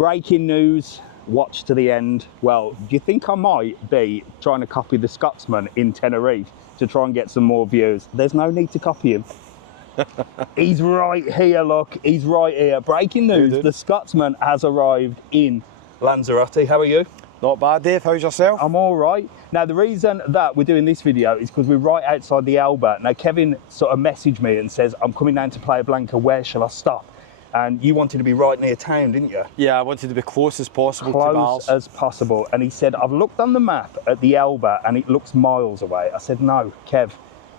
breaking news, watch to the end. Well, do you think I might be trying to copy the Scotsman in Tenerife to try and get some more views? There's no need to copy him. He's right here, look, he's right here. Breaking news, the Scotsman has arrived in Lanzarote. How are you? Not bad, Dave. How's yourself? I'm all right. Now, the reason that we're doing this video is because we're right outside the Alba. Now, Kevin sort of messaged me and says, I'm coming down to Playa Blanca, where shall I stop? And you wanted to be right near town, didn't you? Yeah, I wanted to be close as possible to Close as possible. And he said, I've looked on the map at the Alba and it looks miles away. I said, no, Kev,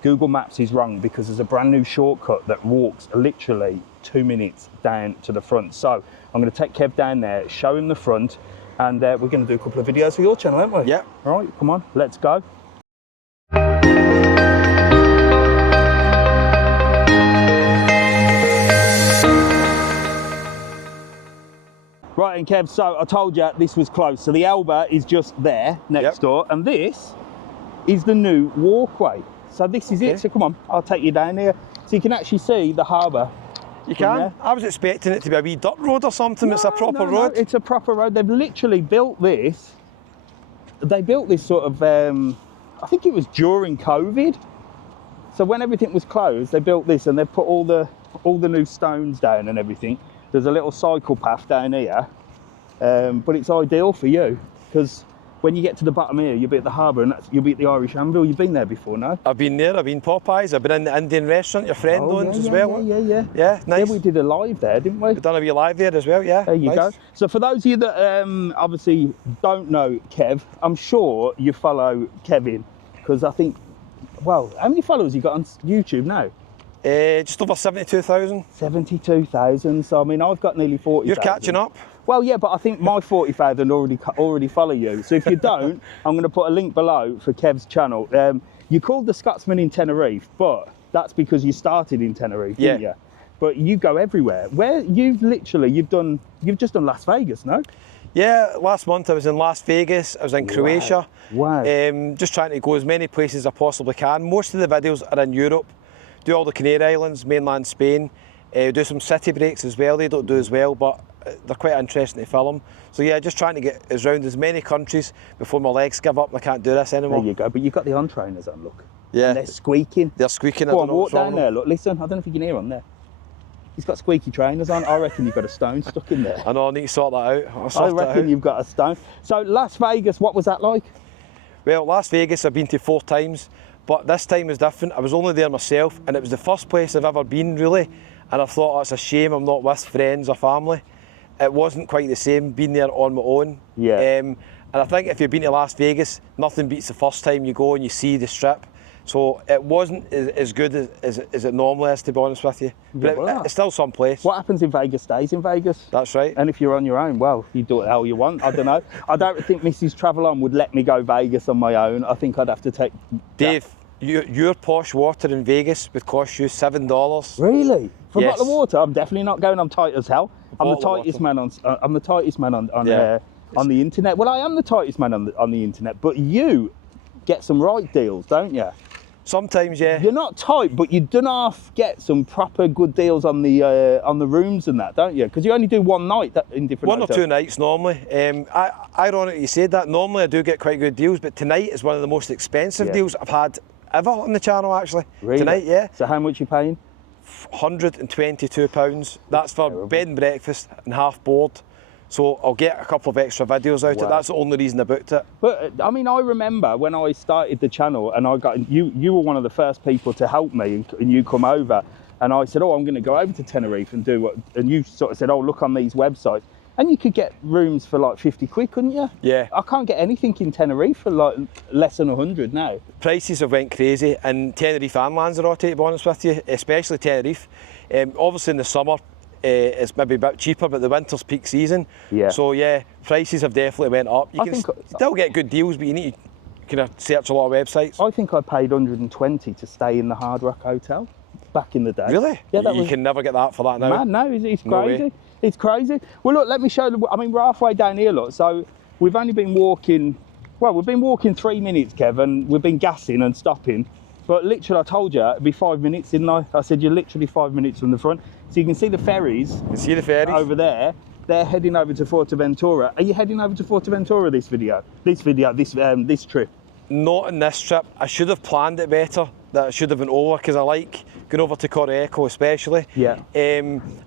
Google Maps is wrong because there's a brand new shortcut that walks literally 2 minutes down to the front. So I'm going to take Kev down there, show him the front, and we're going to do a couple of videos for your channel, aren't we? Yeah. All right, come on, let's go. Right, and Kev, so I told you this was close. So the Alba is just there, next door, and this is the new walkway. So this is it, so come on, I'll take you down here. So you can actually see the harbour. You can? There. I was expecting it to be a wee dirt road or something. No, it's a proper road. No, it's a proper road. They've literally built this. They built this sort of, I think it was during COVID. So when everything was closed, they built this and they put all the new stones down and everything. There's a little cycle path down here, but it's ideal for you because when you get to the bottom here, you'll be at the harbour and you'll be at the Irish Anvil. You've been there before, no? I've been there, I've been Popeyes, I've been in the Indian restaurant your friend owns as well. Yeah, nice. Yeah, we did a live there, didn't we? We've done a wee live there as well, yeah. There you go. So for those of you that obviously don't know Kev, I'm sure you follow Kevin because I think, well, how many followers you got on YouTube now? Just over 72,000. 72,000, so I mean I've got nearly 40,000. You're catching up. Well, yeah, but I think my 40,000 already follow you. So if you don't, I'm going to put a link below for Kev's channel. You called the Scotsman in Tenerife, but that's because you started in Tenerife, didn't you? But you go everywhere. Where you've just done Las Vegas, no? Yeah, last month I was in Las Vegas, I was in Croatia. Wow. Just trying to go as many places as I possibly can. Most of the videos are in Europe. Do all the Canary Islands, mainland Spain. Do some city breaks as well, they don't do as well, but they're quite interesting to film. So yeah, just trying to get around as many countries before my legs give up and I can't do this anymore. There you go, but you've got the on-trainers on, look. Yeah. And they're squeaking. They're squeaking, Go on, walk down there, look, listen, I don't know if you can hear on there. He's got squeaky trainers on. I reckon you've got a stone stuck in there. I know, I need to sort that out. I reckon you've got a stone. So Las Vegas, what was that like? Well, Las Vegas I've been to 4 times, but this time was different. I was only there myself and it was the first place I've ever been really. And I thought, oh, it's a shame I'm not with friends or family. It wasn't quite the same being there on my own. Yeah. And I think if you've been to Las Vegas, nothing beats the first time you go and you see the strip. So it wasn't as good as it normally is, to be honest with you. But it's still some place. What happens in Vegas stays in Vegas. That's right. And if you're on your own, well, you do what the hell you want. I don't know. I don't think Mrs TravelOn would let me go Vegas on my own. I think I'd have to take... Dave, your posh water in Vegas would cost you $7. Really? For a yes. bottle of water? I'm definitely not going. I'm tight as hell. I'm the tightest man on the internet. Well, I am the tightest man on the internet, but you get some right deals, don't you? Sometimes, yeah. You're not tight, but you do half get some proper good deals on the rooms and that, don't you? Because you only do one night in different One hotels. or 2 nights normally. Ironically you said that, normally I do get quite good deals, but tonight is one of the most expensive deals I've had ever on the channel actually. Really? Tonight, yeah. So how much are you paying? £122. That's for terrible. bed and breakfast and half board. So I'll get a couple of extra videos out of it. That's the only reason I booked it. But I mean, I remember when I started the channel and I got you were one of the first people to help me, and you come over, and I said, oh, I'm going to go over to Tenerife and do what, and you sort of said, oh, look on these websites. And you could get rooms for like 50 quid, couldn't you? Yeah. I can't get anything in Tenerife for like less than 100 now. Prices have went crazy in Tenerife and Lanzarote, to be honest with you, especially Tenerife. Obviously in the summer, it's maybe a bit cheaper, but the winter's peak season. Yeah. So yeah, prices have definitely went up. You can still get good deals, but you need to kind of search a lot of websites. I think I paid 120 to stay in the Hard Rock Hotel back in the day. Really? Yeah, you can never get that for that now. Man, no, it's No crazy. way. It's crazy. Well, look, let me show you. I mean, we're halfway down here, look. So we've only been walking, well, we've been walking 3 minutes, Kevin. We've been gassing and stopping. But literally, I told you it'd be 5 minutes, didn't I? I said you're literally 5 minutes from the front. So you can see the ferries. You can see the ferries. Over there. they're heading over to Fuerteventura. Are you heading over to Fuerteventura this trip? Not on this trip. I should have planned it better. That I should have been over, because I like going over to Correco especially. Yeah.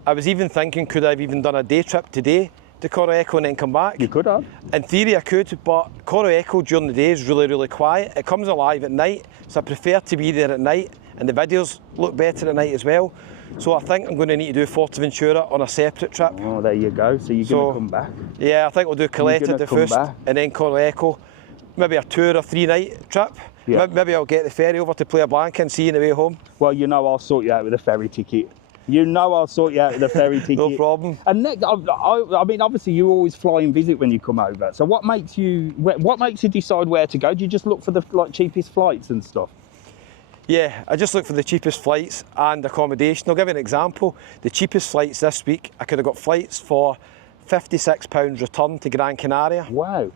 I was even thinking, could I have even done a day trip today to Correco and then come back? You could have. In theory I could, but Correco during the day is really, really quiet. It comes alive at night, so I prefer to be there at night, and the videos look better at night as well. So I think I'm going to need to do Fuerteventura on a separate trip. Oh, there you go. So you're going to come back? Yeah, I think we'll do Caleta the first, and then Correco. Maybe a 2 or 3 night trip. Yeah. Maybe I'll get the ferry over to Playa Blanca and see you on the way home. Well, you know I'll sort you out with a ferry ticket. You know I'll sort you out with a ferry ticket. No problem. And I mean, obviously you always fly and visit when you come over. So what makes you decide where to go? Do you just look for the cheapest flights and stuff? Yeah, I just look for the cheapest flights and accommodation. I'll give you an example. The cheapest flights this week, I could have got flights for £56 return to Gran Canaria. Wow.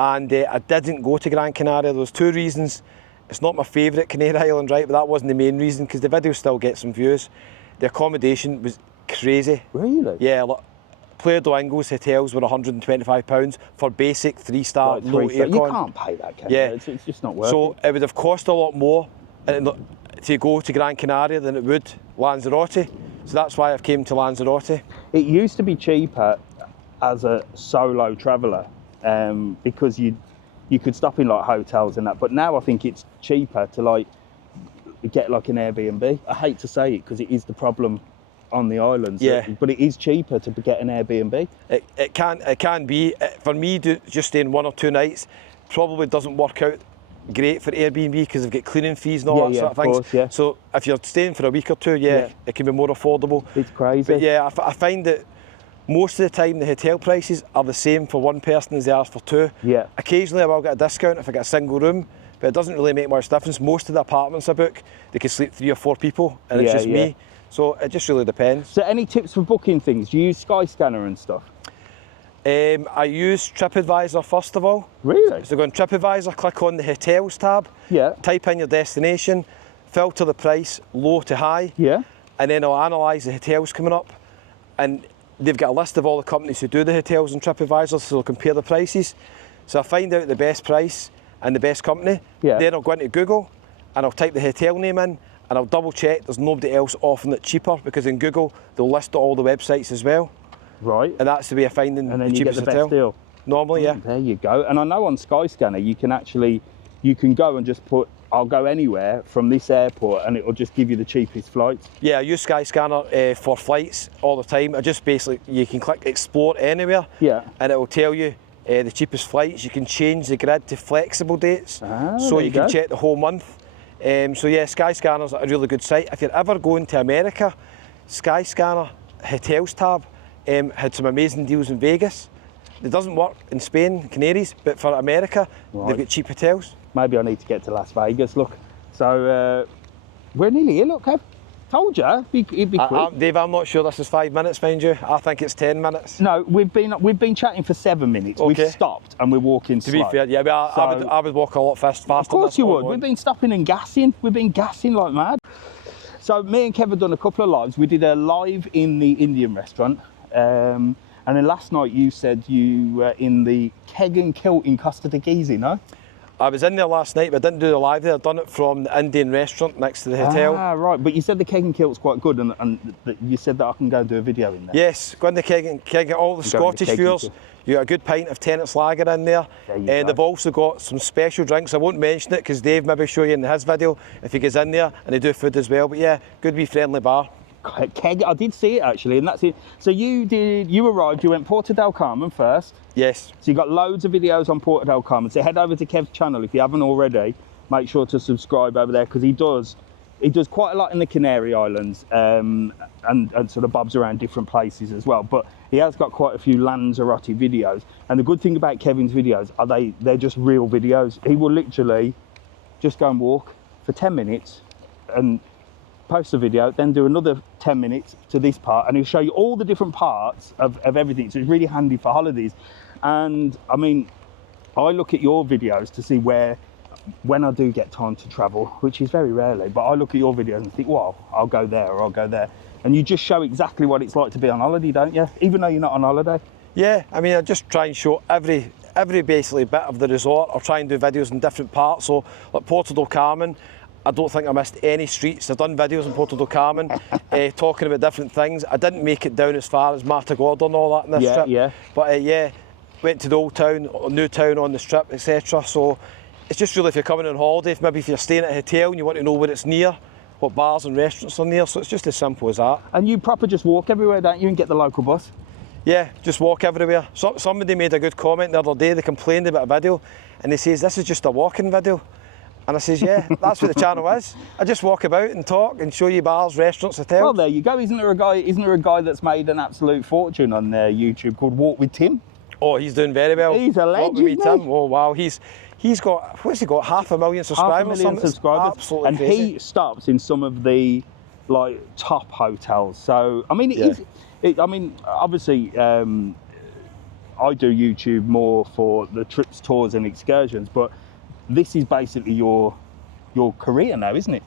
And I didn't go to Gran Canaria. There was 2 reasons. It's not my favourite Canary Island, right? But that wasn't the main reason, because the video still gets some views. The accommodation was crazy. Really? Yeah, look, Playa Domingo's hotels were £125 for basic 3-star, low aircon. You can't pay that, can you? It's just not worth it. So it would have cost a lot more to go to Gran Canaria than it would Lanzarote. So that's why I've came to Lanzarote. It used to be cheaper as a solo traveller, because you could stop in like hotels and that, but now I think it's cheaper to get like an Airbnb. I hate to say it because it is the problem on the islands, but it is cheaper to get an Airbnb. It can be. For me, just staying 1 or 2 nights probably doesn't work out great for Airbnb, because they've got cleaning fees and all that sort of things. Course, yeah. So if you're staying for a week or 2, it can be more affordable. It's crazy. But yeah, I find that most of the time the hotel prices are the same for 1 person as they are for 2. Yeah. Occasionally I will get a discount if I get a single room, but it doesn't really make much difference. Most of the apartments I book, they can sleep 3 or 4 people, and it's just me. So it just really depends. So any tips for booking things? Do you use Skyscanner and stuff? I use TripAdvisor first of all. Really? So go on TripAdvisor, click on the hotels tab, type in your destination, filter the price low to high, and then I'll analyse the hotels coming up, and they've got a list of all the companies who do the hotels on TripAdvisor, so they'll compare the prices. So I find out the best price and the best company, then I'll go into Google and I'll type the hotel name in, and I'll double check there's nobody else offering it cheaper, because in Google they'll list all the websites as well. Right. And that's the way of finding and then the you cheapest get the hotel. best deal. Normally, yeah. There you go. And I know on Skyscanner you can go and just put, I'll go anywhere from this airport, and it'll just give you the cheapest flights. Yeah, I use Skyscanner for flights all the time. I just basically, you can click explore anywhere, and it will tell you the cheapest flights. You can change the grid to flexible dates, so you can check the whole month. So yeah, Skyscanner's a really good site. If you're ever going to America, Skyscanner hotels tab had some amazing deals in Vegas. It doesn't work in Spain, Canaries, but for America, they've got cheap hotels. Maybe I need to get to Las Vegas, look. So we're nearly here, look, Kev. Told you, it'd be quick. Dave, I'm not sure this is 5 minutes, mind you. I think it's 10 minutes. No, we've been chatting for 7 minutes. Okay. We've stopped and we're walking slow. To be fair, yeah, but I would walk a lot faster. Of course you would. We've been stopping and gassing. We've been gassing like mad. So me and Kev have done a couple of lives. We did a live in the Indian restaurant. And then last night you said you were in the Keg and Kilt in Costa de Gezi, no? I was in there last night, but I didn't do the live there. I've done it from the Indian restaurant next to the hotel. Ah, right. But you said the Keg and Kilt's quite good, and you said that I can go and do a video in there. Yes, go in the Keg and all the Scottish viewers. You got a good pint of Tennant's Lager in there. And they've also got some special drinks. I won't mention it because Dave maybe show you in his video if he gets in there, and they do food as well. But yeah, good wee friendly bar. Keg, I did see it actually, and that's it. So you arrived, you went Porto del Carmen first. Yes. So you got loads of videos on Porto del Carmen. So head over to Kev's channel if you haven't already. Make sure to subscribe over there, because he does quite a lot in the Canary Islands, and sort of bobs around different places as well. But he has got quite a few Lanzarote videos. And the good thing about Kevin's videos are they're just real videos. He will literally just go and walk for 10 minutes and post a video, then do another 10 minutes to this part, and he'll show you all the different parts of everything. So it's really handy for holidays. And I mean, I look at your videos to see when I do get time to travel, which is very rarely, but I look at your videos and think, well, I'll go there or I'll go there. and you just show exactly what it's like to be on holiday, don't you? Even though you're not on holiday. Yeah, I mean, I just try and show every basically bit of the resort, or try and do videos in different parts. So, like Porto do Carmen, I don't think I missed any streets. I've done videos in Porto do Carmen, talking about different things. I didn't make it down as far as Matagorda and all that in this trip. Yeah. But yeah, went to the old town, or new town on the strip, etc. So it's just really, if you're coming on holiday, if you're staying at a hotel and you want to know where it's near, what bars and restaurants are near. So it's just as simple as that. And you proper just walk everywhere, don't you, and get the local bus? Yeah, just walk everywhere. Somebody made a good comment the other day. They complained about a video, and they says, this is just a walking video. And I says, yeah, that's what the channel is. I just walk about and talk and show you bars, restaurants, hotels. Well, there you go. Isn't there a guy that's made an absolute fortune on YouTube called Walk with Tim? Oh, he's doing very well. He's a legend, Walk with me, isn't Tim. he? Oh wow, he's got, what's he got? 500,000 subscribers. 500,000 subscribers. Absolutely and crazy. he stops in some of the like top hotels. So I mean, obviously, I do YouTube more for the trips, tours, and excursions, but this is basically your career now, isn't it?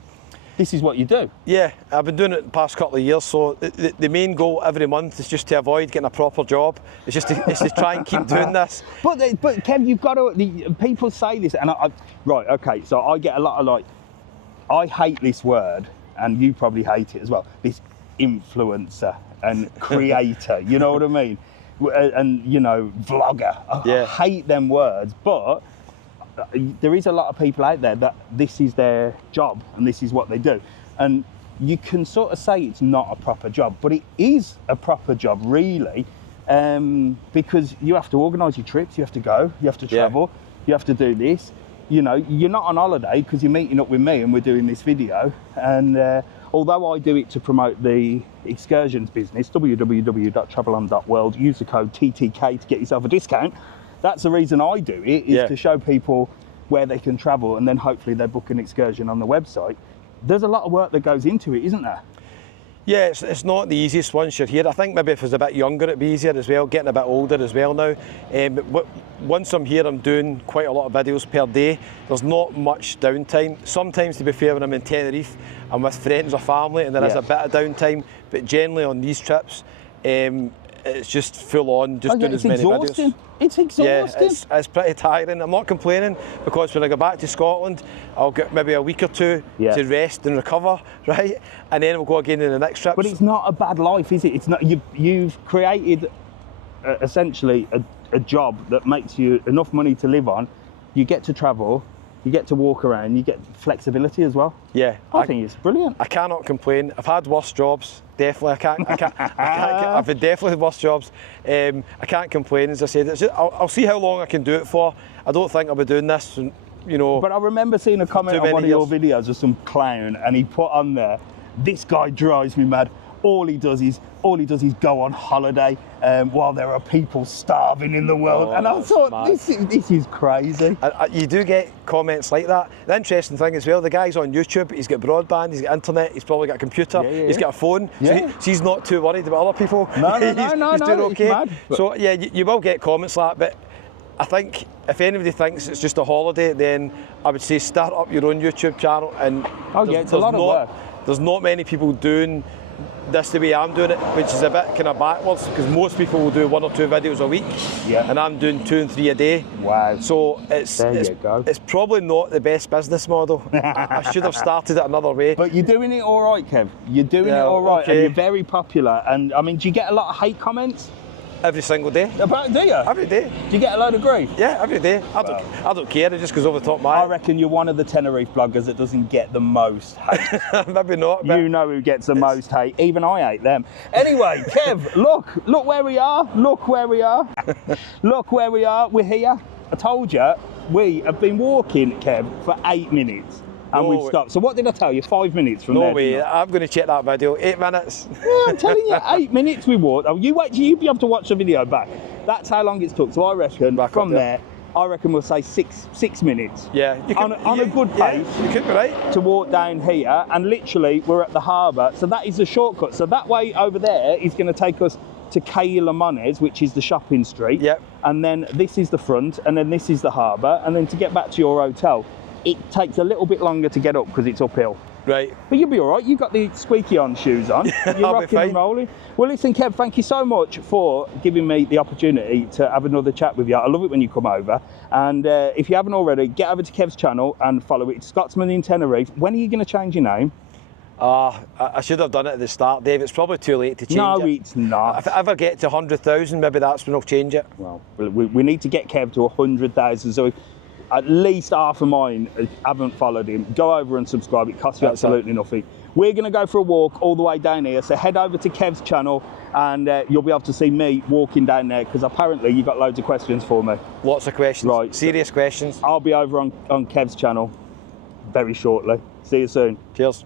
This is what you do. Yeah, I've been doing it the past couple of years, so the main goal every month is just to avoid getting a proper job. It's just to try and keep doing this. But Kev, you've got to, people say this, and right, okay, so I get a lot of like, I hate this word, and you probably hate it as well, this influencer and creator, you know what I mean? And, you know, vlogger. I hate them words, but there is a lot of people out there that this is their job and this is what they do. And you can sort of say it's not a proper job, but it is a proper job, really, because you have to organise your trips, you have to go, you have to travel, you have to do this. You know, you're not on holiday because you're meeting up with me and we're doing this video. And although I do it to promote the excursions business, www.travelon.world, use the code TTK to get yourself a discount. That's the reason I do it, is to show people where they can travel, and then hopefully they book an excursion on the website. There's a lot of work that goes into it, isn't there? Yeah, it's not the easiest once you're here. I think maybe if I was a bit younger it'd be easier as well, getting a bit older as well now. But once I'm here, I'm doing quite a lot of videos per day. There's not much downtime. Sometimes, to be fair, when I'm in Tenerife, I'm with friends or family and there is a bit of downtime, but generally on these trips, it's just full on, just doing as many videos. It's exhausting. Yeah, it's pretty tiring. I'm not complaining, because when I go back to Scotland, I'll get maybe a week or two to rest and recover, right? And then we'll go again in the next trip. But it's not a bad life, is it? It's not. You've created essentially a job that makes you enough money to live on. You get to travel, you get to walk around, you get flexibility as well. Yeah, I think it's brilliant. I cannot complain. I've had worse jobs. Definitely, I've had definitely worse jobs. I can't complain, as I said. I'll see how long I can do it for. I don't think I'll be doing this, you know. But I remember seeing a comment on one of your videos of some clown, and he put on there, "This guy drives me mad. All he does is go on holiday while there are people starving in the world." And I thought, this is crazy. You do get comments like that. The interesting thing as well, the guy's on YouTube, he's got broadband, he's got internet, he's probably got a computer, he's got a phone, so he's not too worried about other people. No, he's doing okay. Mad, so yeah, you will get comments like that, but I think if anybody thinks it's just a holiday, then I would say start up your own YouTube channel. And it's a lot of work. There's not many people doing this the way I'm doing it, which is a bit kind of backwards, because most people will do 1 or 2 videos a week, and I'm doing 2 and 3 a day. Wow. So it's probably not the best business model. I should have started it another way. But you're doing it all right, Kev. You're doing it all right, and you're very popular. And I mean, do you get a lot of hate comments? Every single day. Do you? Every day. Do you get a load of grief? Yeah, every day. I don't care, it just goes over the top of my head. I reckon you're one of the Tenerife bloggers that doesn't get the most hate. Maybe not. You know who gets the most hate. Even I hate them. Anyway, Kev, look where we are. Look where we are. Look where we are. We're here. I told you, we have been walking, Kev, for 8 minutes. And we've stopped. So what did I tell you? 5 minutes from there. No way. I'm going to check that video. 8 minutes. Yeah, I'm telling you, 8 minutes we walked. Oh, you wait till you be able to watch the video back. That's how long it's took. So I reckon from there, I reckon we'll say six minutes. Yeah. On a good pace. You could be right. To walk down here, and literally we're at the harbour. So that is the shortcut. So that way over there is going to take us to Calle Limones, which is the shopping street. Yep. And then this is the front, and then this is the harbour. And then to get back to your hotel, it takes a little bit longer to get up because it's uphill. Right. But you'll be all right. You've got the squeaky on shoes on. You're I'll be rocking fine. and rolling. Well, listen, Kev, thank you so much for giving me the opportunity to have another chat with you. I love it when you come over. And if you haven't already, get over to Kev's channel and follow it. It's Scotsman in Tenerife. When are you going to change your name? I should have done it at the start, Dave. It's probably too late to change it. No, it's not. If I ever get to 100,000, maybe that's when I'll change it. Well, we need to get Kev to 100,000. So at least half of mine haven't followed him. Go over and subscribe. It costs you That's absolutely nothing. We're going to go for a walk all the way down here. So head over to Kev's channel and you'll be able to see me walking down there because apparently you've got loads of questions for me. Lots of questions. Right. Serious questions. I'll be over on Kev's channel very shortly. See you soon. Cheers.